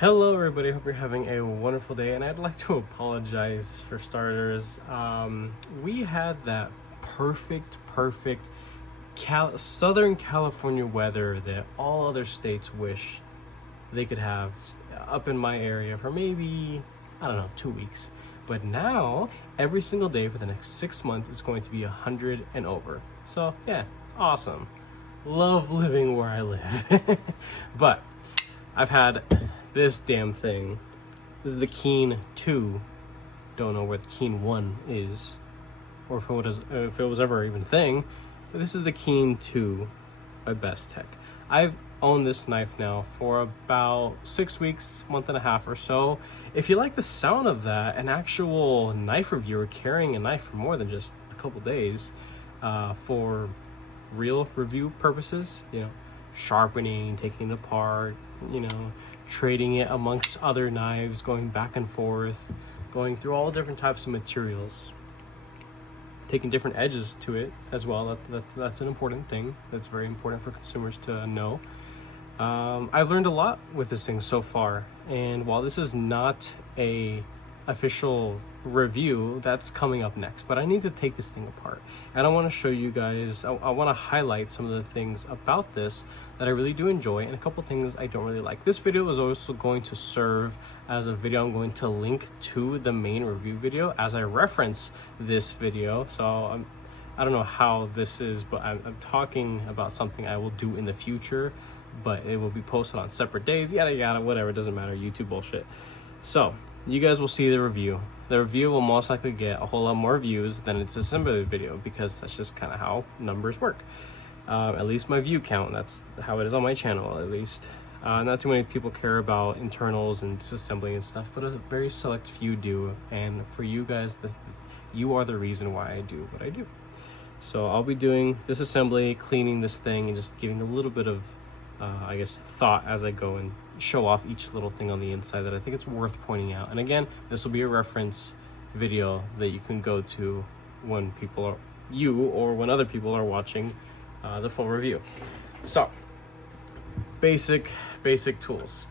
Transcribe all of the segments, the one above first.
Hello everybody, hope you're having a wonderful day, and I'd like to apologize for starters. We had that perfect Southern California weather that all other states wish they could have up in my area for maybe, I don't know, 2 weeks. But now, every single day for the next 6 months is going to be 100 and over. So yeah, it's awesome. Love living where I live. But I've had this damn thing. This is the Keen 2. Don't know where the Keen 1 is, or if it was ever even a thing. But this is the Keen 2 by Bestech. I've owned this knife now for about 6 weeks, month and a half or so. If you like the sound of that, an actual knife reviewer carrying a knife for more than just a couple days, for real review purposes, sharpening, taking it apart, trading it amongst other knives, going back and forth, going through all different types of materials, taking different edges to it as well. That's an important thing. That's very important for consumers to know. I've learned a lot with this thing so far, and while this is not a official review, that's coming up next, but I need to take this thing apart, and I want to show you guys. I want to highlight some of the things about this that I really do enjoy, and a couple things I don't really like. This video is also going to serve as a video I'm going to link to the main review video as I reference this video. So I don't know how this is, but I'm talking about something I will do in the future, but it will be posted on separate days, yada yada, whatever, it doesn't matter, YouTube bullshit. So you guys will see the review. The review will most likely get a whole lot more views than its assembly video, because that's just kind of how numbers work. At least my view count, that's how it is on my channel, at least. Not too many people care about internals and disassembly and stuff, but a very select few do. And for you guys, you are the reason why I do what I do. So I'll be doing disassembly, cleaning this thing, and just giving a little bit of thought as I go and show off each little thing on the inside that I think it's worth pointing out. And again, this will be a reference video that you can go to when when other people are watching the full review. So basic tools.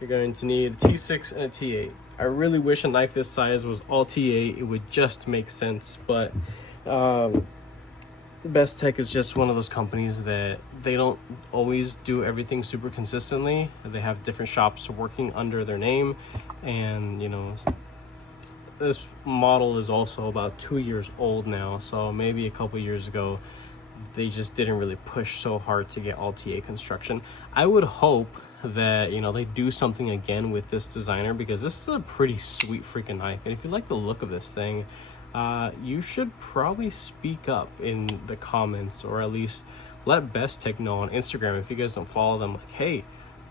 You're going to need a T6 and a T8. I really wish a knife this size was all T8. It would just make sense, but Bestech is just one of those companies that they don't always do everything super consistently. They have different shops working under their name, and this model is also about 2 years old now, so maybe a couple years ago they just didn't really push so hard to get all TA construction. I would hope that they do something again with this designer, because this is a pretty sweet freaking knife, and if you like the look of this thing, you should probably speak up in the comments, or at least let Bestech know on Instagram if you guys don't follow them. Like, hey,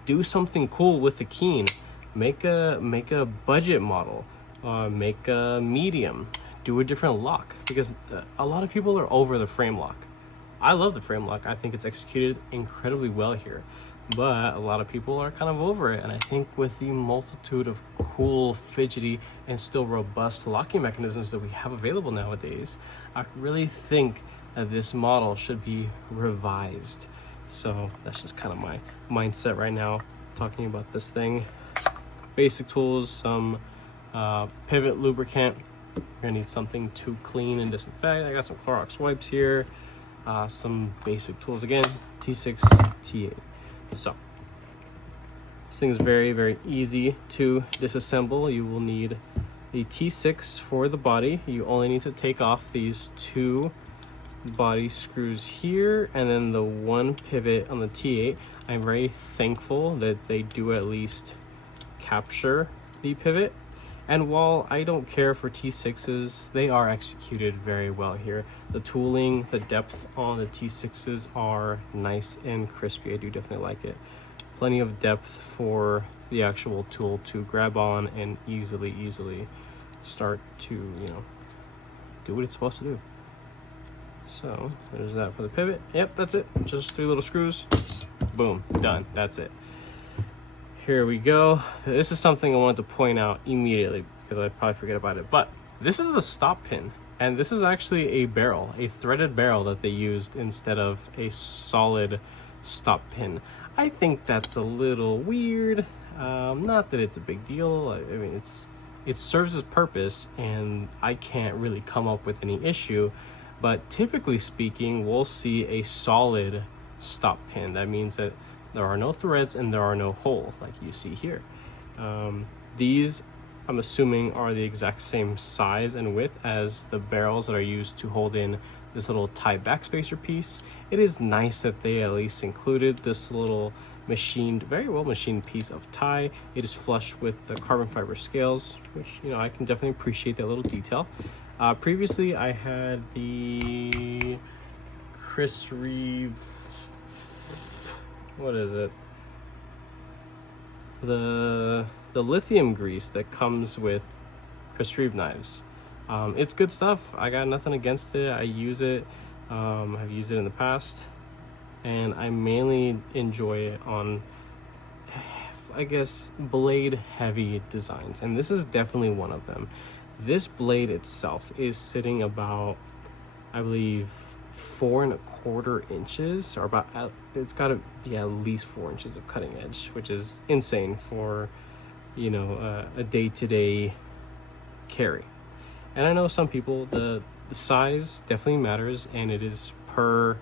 do something cool with the Keen. Make a budget model, make a medium, do a different lock, because a lot of people are over the frame lock. I love the frame lock. I think it's executed incredibly well here, but a lot of people are kind of over it. And I think with the multitude of cool, fidgety, and still robust locking mechanisms that we have available nowadays, I really think that this model should be revised. So that's just kind of my mindset right now, talking about this thing. Basic tools, some pivot lubricant. You're gonna need something to clean and disinfect. I got some Clorox wipes here. Some basic tools again, T6, T8. So this thing is very easy to disassemble. You will need the T6 for the body. You only need to take off these 2 body screws here, and then the 1 pivot on the T8. I'm very thankful that they do at least capture the pivot. And while I don't care for T6s, they are executed very well here. The tooling, the depth on the T6s are nice and crispy. I do definitely like it. Plenty of depth for the actual tool to grab on and easily start to, do what it's supposed to do. So there's that for the pivot. Yep, that's it. Just 3 little screws. Boom, done. That's it. Here we go. This is something I wanted to point out immediately, because I probably forget about it, but this is the stop pin, and this is actually a barrel, a threaded barrel that they used instead of a solid stop pin. I think that's a little weird. Not that it's a big deal. I mean, it serves its purpose, and I can't really come up with any issue. But typically speaking, we'll see a solid stop pin. That means that there are no threads and there are no hole, like you see here. These, I'm assuming, are the exact same size and width as the barrels that are used to hold in this little tie backspacer piece. It is nice that they at least included this little machined, very well machined piece of tie. It is flush with the carbon fiber scales, which, you know, I can definitely appreciate that little detail. Previously I had the Chris Reeve, what is it? The lithium grease that comes with Chris Reeve knives. It's good stuff. I got nothing against it. I use it. I've used it in the past, and I mainly enjoy it on, I guess, blade heavy designs, and this is definitely one of them. This blade itself is sitting about, I believe, 4¼ inches, or about, it's got to be at least 4 inches of cutting edge, which is insane for, you know, a day-to-day carry. And I know some people, the size definitely matters, and it is per,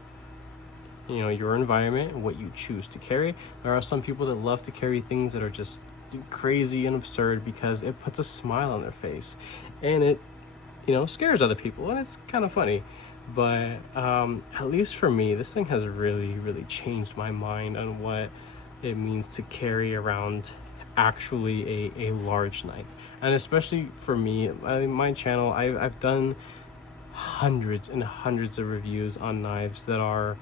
you know, your environment, what you choose to carry. There are some people that love to carry things that are just crazy and absurd because it puts a smile on their face, and it, you know, scares other people, and it's kind of funny. But at least for me, this thing has really changed my mind on what it means to carry around actually a large knife. And especially for me, my channel, I've done hundreds and hundreds of reviews on knives that are,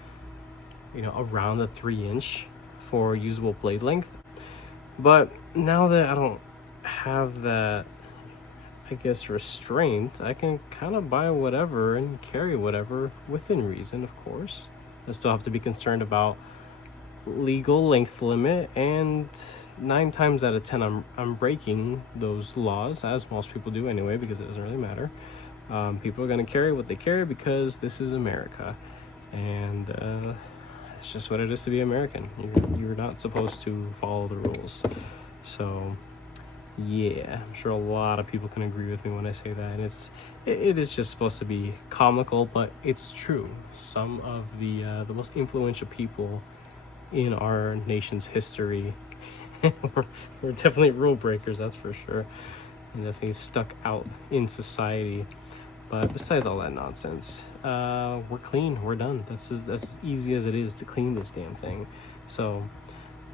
you know, around the 3-inch for usable blade length. But now that I don't have that, I guess, restraint, I can kind of buy whatever and carry whatever within reason, of course. I still have to be concerned about legal length limit, and 9 times out of 10 I'm breaking those laws, as most people do anyway, because it doesn't really matter. People are going to carry what they carry because this is America, and it's just what it is to be American. You're not supposed to follow the rules. So yeah, I'm sure a lot of people can agree with me when I say that, and it is just supposed to be comical, but it's true. Some of the most influential people in our nation's history we're definitely rule breakers, that's for sure, and definitely stuck out in society. But besides all that nonsense, we're clean, we're done. That's as easy as it is to clean this damn thing. So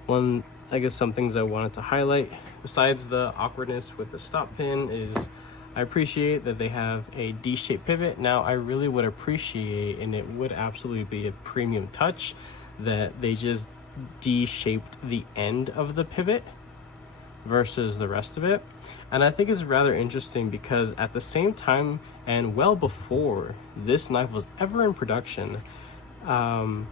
I guess some things I wanted to highlight, besides the awkwardness with the stop pin, is I appreciate that they have a D-shaped pivot. Now, I really would appreciate, and it would absolutely be a premium touch, that they just D-shaped the end of the pivot versus the rest of it. And I think it's rather interesting because at the same time, and well before this knife was ever in production, not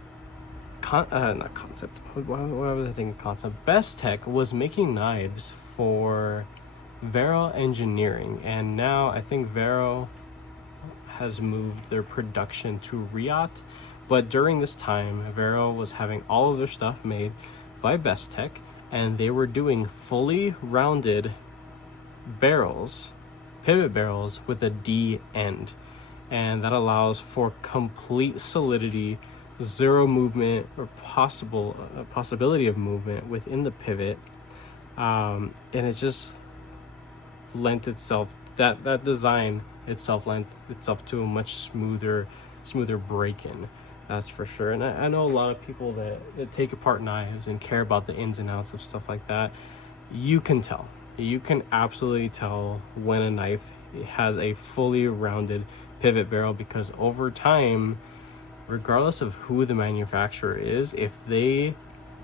concept, what was I thinking concept? Bestech was making knives for Vero Engineering, and now I think Vero has moved their production to Riyadh. But during this time, Vero was having all of their stuff made by Bestech, and they were doing fully rounded barrels, pivot barrels with a D end, and that allows for complete solidity, zero movement or possibility of movement within the pivot, and it just lent itself, that design itself lent itself to a much smoother break-in, that's for sure. And I know a lot of people that take apart knives and care about the ins and outs of stuff like that. You can absolutely tell when a knife has a fully rounded pivot barrel, because over time, regardless of who the manufacturer is, if they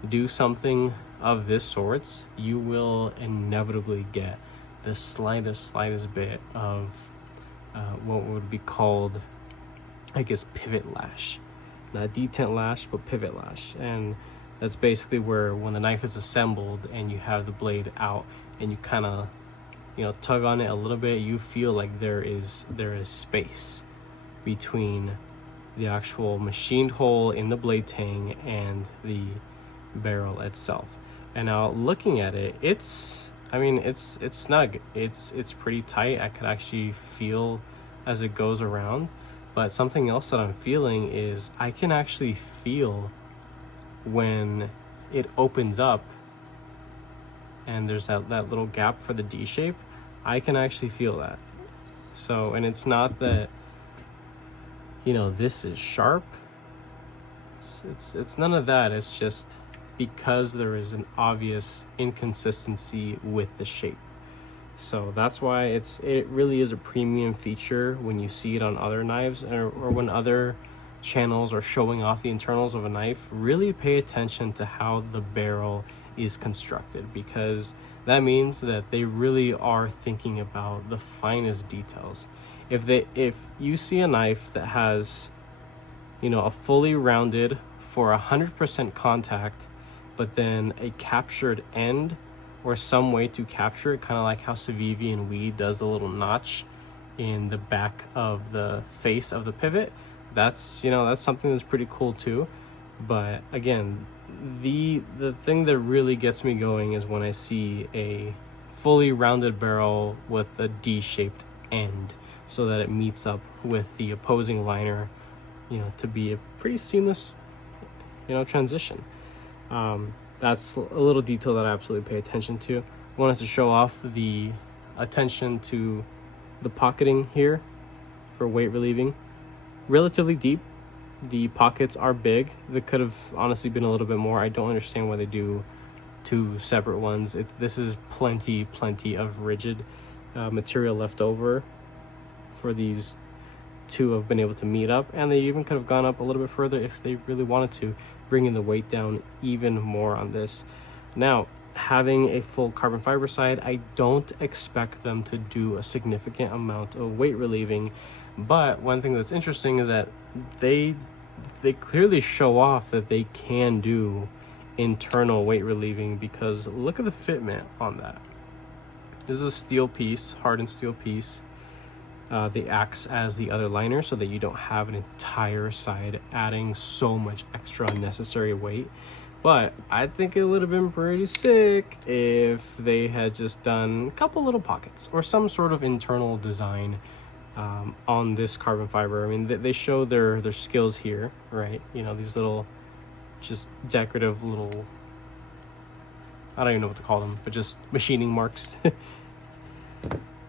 do something of this sorts, you will inevitably get the slightest bit of what would be called, I guess, pivot lash. Not detent lash, but pivot lash. And that's basically where, when the knife is assembled and you have the blade out and you kind of, you know, tug on it a little bit, you feel like there is space between the actual machined hole in the blade tang and the barrel itself. And now looking at it, it's snug. It's pretty tight. I could actually feel as it goes around. But something else that I'm feeling is I can actually feel when it opens up and there's that little gap for the D shape. I can actually feel that. So, and it's not that, this is sharp. It's none of that. It's just because there is an obvious inconsistency with the shape. So that's why it really is a premium feature when you see it on other knives, or when other channels are showing off the internals of a knife. Really pay attention to how the barrel is constructed, because that means that they really are thinking about the finest details. If you see a knife that has, a fully rounded for 100% contact, but then a captured end or some way to capture it, kind of like how Civivi and Weed does the little notch in the back of the face of the pivot, that's something that's pretty cool too. But again, the thing that really gets me going is when I see a fully rounded barrel with a D-shaped end, so that it meets up with the opposing liner, to be a pretty seamless, transition. That's a little detail that I absolutely pay attention to. Wanted to show off the attention to the pocketing here for weight relieving. Relatively deep. The pockets are big. They could have honestly been a little bit more. I don't understand why they do two separate ones. This is plenty of rigid material left over for these to have been able to meet up, and they even could have gone up a little bit further if they really wanted to, bringing the weight down even more on this. Now, having a full carbon fiber side, I don't expect them to do a significant amount of weight relieving, but one thing that's interesting is that they clearly show off that they can do internal weight relieving, because look at the fitment on that. This is a steel piece, hardened steel piece. They acts as the other liner so that you don't have an entire side adding so much extra unnecessary weight. But I think it would have been pretty sick if they had just done a couple little pockets or some sort of internal design on this carbon fiber. I mean, they show their skills here, right? These little just decorative little, I don't even know what to call them, but just machining marks.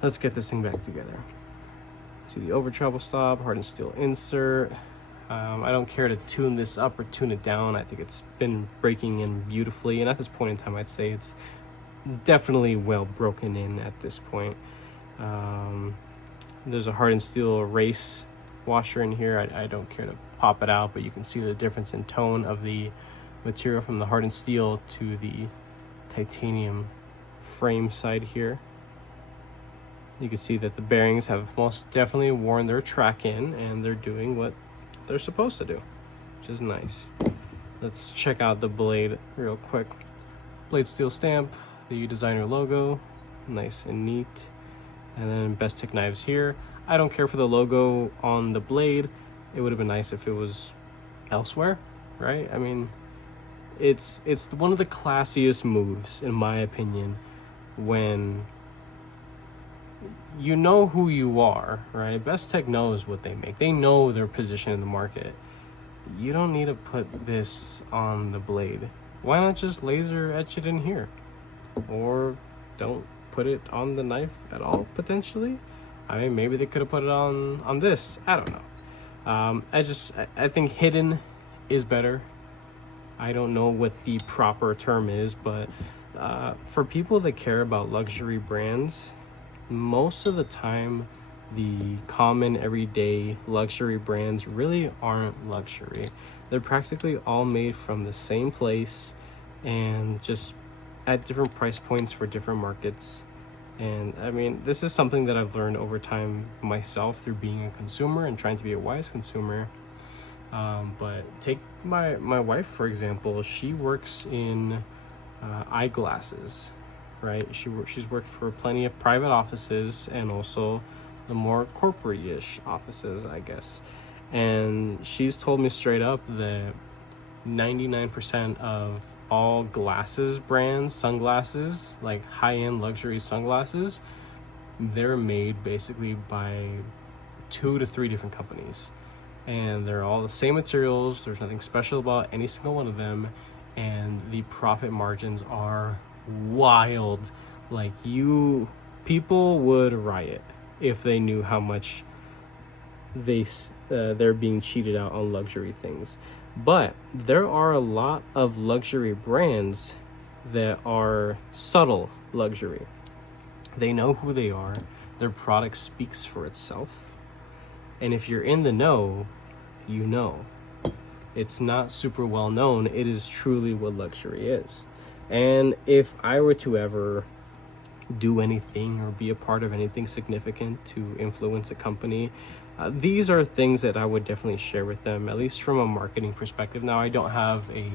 Let's get this thing back together. See the over travel stop, hardened steel insert. I don't care to tune this up or tune it down. I think it's been breaking in beautifully, and at this point in time, I'd say it's definitely well broken in at this point. There's a hardened steel race washer in here. I don't care to pop it out, but you can see the difference in tone of the material from the hardened steel to the titanium frame side here. You can see that the bearings have most definitely worn their track in, and they're doing what they're supposed to do, which is nice. Let's check out the blade real quick. Blade steel stamp, the designer logo, nice and neat. And then Bestech knives here. I don't care for the logo on the blade. It would have been nice if it was elsewhere, right? I mean, it's one of the classiest moves, in my opinion, when you know who you are, right? Bestech knows what they make. They know their position in the market. You don't need to put this on the blade. Why not just laser etch it in here? Or don't put it on the knife at all, potentially. I mean, maybe they could have put it on this. I don't know. I think hidden is better. I don't know what the proper term is, but for people that care about luxury brands, most of the time the common everyday luxury brands really aren't luxury. They're practically all made from the same place and just at different price points for different markets. And I mean, this is something that I've learned over time myself through being a consumer and trying to be a wise consumer. But take my wife, for example. She works in eyeglasses, right? She's worked for plenty of private offices and also the more corporate-ish offices, I guess. And she's told me straight up that 99% of all glasses brands, sunglasses, like high-end luxury sunglasses, they're made basically by 2 to 3 different companies, and they're all the same materials. There's nothing special about any single one of them, and the profit margins are wild. Like, people would riot if they knew how much they're being cheated out on luxury things. But there are a lot of luxury brands that are subtle luxury. They know who they are. Their product speaks for itself. And if you're in the know, you know. It's not super well known. It is truly what luxury is. And if I were to ever do anything or be a part of anything significant to influence a company, these are things that I would definitely share with them, at least from a marketing perspective. Now, I don't have a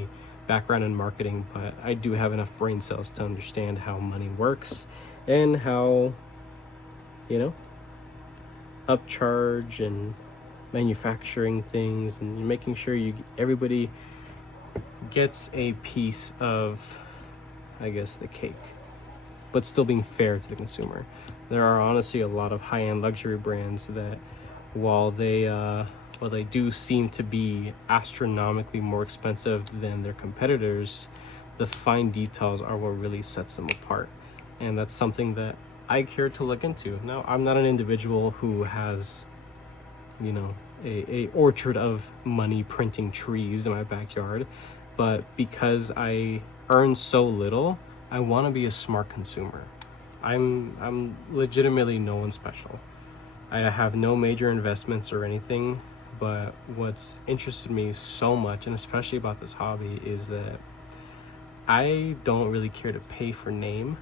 background in marketing, but I do have enough brain cells to understand how money works and how, upcharge and manufacturing things and making sure everybody gets a piece of, I guess, the cake, but still being fair to the consumer. There are honestly a lot of high-end luxury brands that, while they do seem to be astronomically more expensive than their competitors, the fine details are what really sets them apart. And that's something that I care to look into. Now, I'm not an individual who has, a orchard of money printing trees in my backyard, but because I earn so little, I want to be a smart consumer. I'm legitimately no one special. I have no major investments or anything, but what's interested me so much, and especially about this hobby, is that I don't really care to pay for name,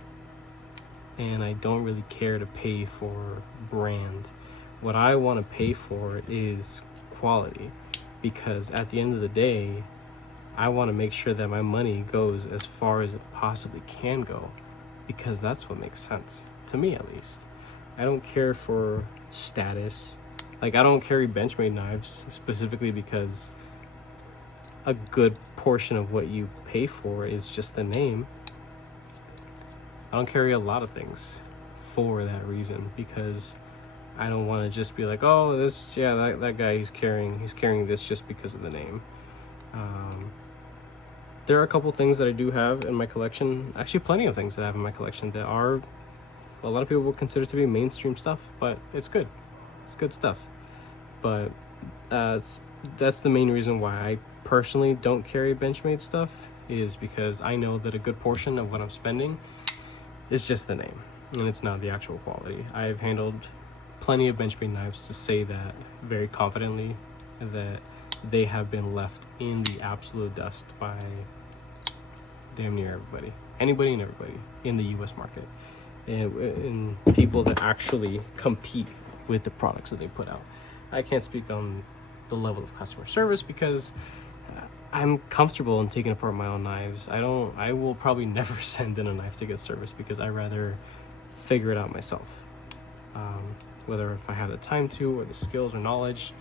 and I don't really care to pay for brand. What I want to pay for is quality, because at the end of the day, I want to make sure that my money goes as far as it possibly can go, because that's what makes sense, to me at least. I don't care for status. Like, I don't carry Benchmade knives specifically because a good portion of what you pay for is just the name. I don't carry a lot of things for that reason, because I don't want to just be like, oh, that guy, he's carrying this just because of the name. There are a couple things that I do have in my collection, actually plenty of things that I have in my collection that are, a lot of people would consider to be mainstream stuff, but it's good. It's good stuff. But that's the main reason why I personally don't carry Benchmade stuff, is because I know that a good portion of what I'm spending is just the name, and it's not the actual quality. I've handled plenty of Benchmade knives to say that very confidently, that they have been left in the absolute dust by damn near anybody and everybody in the US market, and people that actually compete with the products that they put out. I can't speak on the level of customer service because I'm comfortable in taking apart my own knives. I will probably never send in a knife to get service, because I rather figure it out myself. Whether if I have the time to, or the skills or knowledge,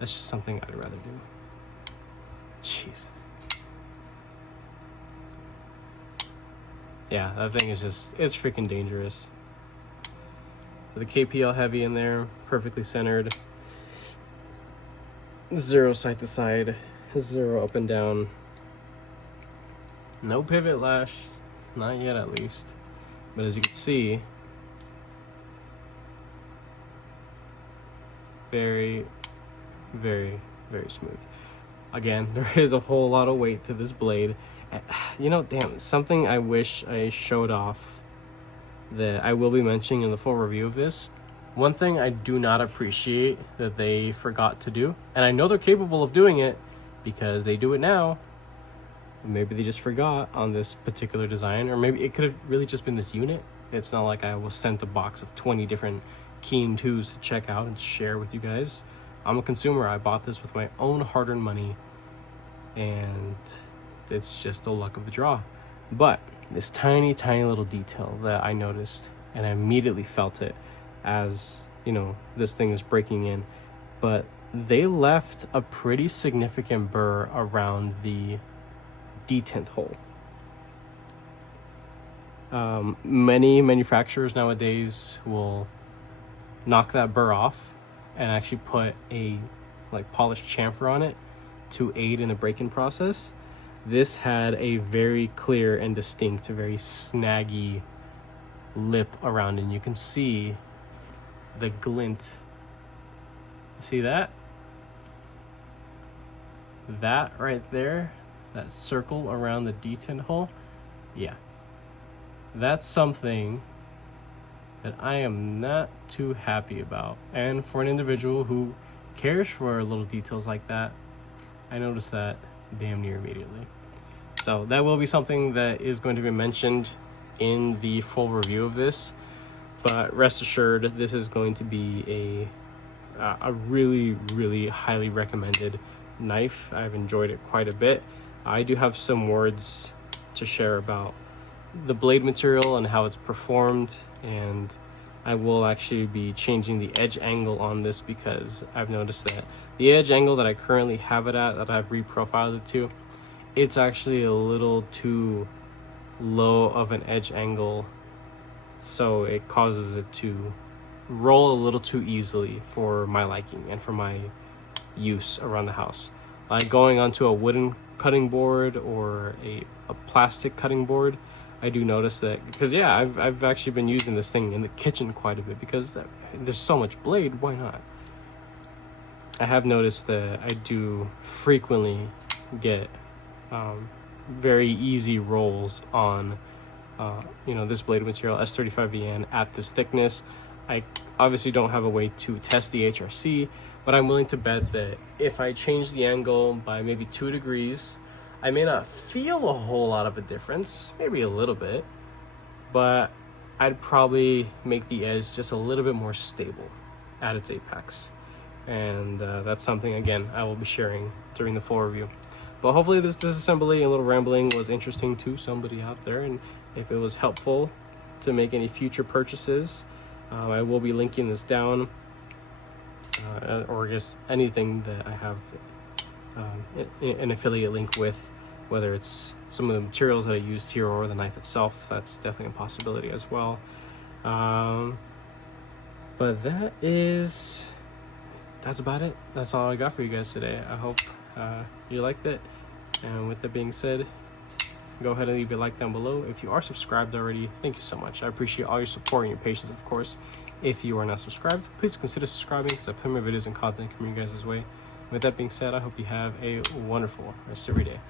that's just something I'd rather do. Jeez. Yeah, that thing is it's freaking dangerous. The KPL heavy in there, perfectly centered. 0 side to side, 0 up and down. No pivot lash, not yet at least. But as you can see, very, very, very smooth. Again, there is a whole lot of weight to this blade. Damn, something I wish I showed off that I will be mentioning in the full review of this. One thing I do not appreciate that they forgot to do, and I know they're capable of doing it because they do it now, maybe they just forgot on this particular design, or maybe it could have really just been this unit. It's not like I was sent a box of 20 different Keen 2s to check out and share with you guys. I'm a consumer. I bought this with my own hard-earned money, and it's just the luck of the draw. But this tiny little detail that I noticed, and I immediately felt it as this thing is breaking in, but they left a pretty significant burr around the detent hole. Many manufacturers nowadays will knock that burr off and actually put a like polished chamfer on it to aid in the break-in process. This had a very clear and distinct, very snaggy lip around it, and you can see the glint. See that? That right there, that circle around the detent hole, yeah, that's something that I am not too happy about. And for an individual who cares for little details like that, I noticed that damn near immediately. So that will be something that is going to be mentioned in the full review of this, but rest assured, this is going to be a really, really highly recommended knife. I've enjoyed it quite a bit. I do have some words to share about the blade material and how it's performed, and I will actually be changing the edge angle on this because I've noticed that the edge angle that I currently have it at, that I've reprofiled it to, it's actually a little too low of an edge angle, so it causes it to roll a little too easily for my liking and for my use around the house. Like going onto a wooden cutting board or a plastic cutting board, I do notice that, because yeah, I've actually been using this thing in the kitchen quite a bit because there's so much blade, why not? I have noticed that I do frequently get very easy rolls on this blade material, S35VN, at this thickness. I obviously don't have a way to test the HRC, but I'm willing to bet that if I change the angle by maybe 2 degrees, I may not feel a whole lot of a difference, maybe a little bit, but I'd probably make the edge just a little bit more stable at its apex. And that's something, again, I will be sharing during the full review. But hopefully this disassembly and little rambling was interesting to somebody out there, and if it was helpful to make any future purchases, I will be linking this down, or I guess anything that I have an affiliate link with, whether it's some of the materials that I used here or the knife itself. That's definitely a possibility as well. But that's about it. That's all I got for you guys today. I hope you liked it, and with that being said, go ahead and leave a like down below. If you are subscribed already, thank you so much. I appreciate all your support and your patience, of course. If you are not subscribed, please consider subscribing, because I put my videos and content coming you guys' way. With that being said, I hope you have a wonderful rest of your day.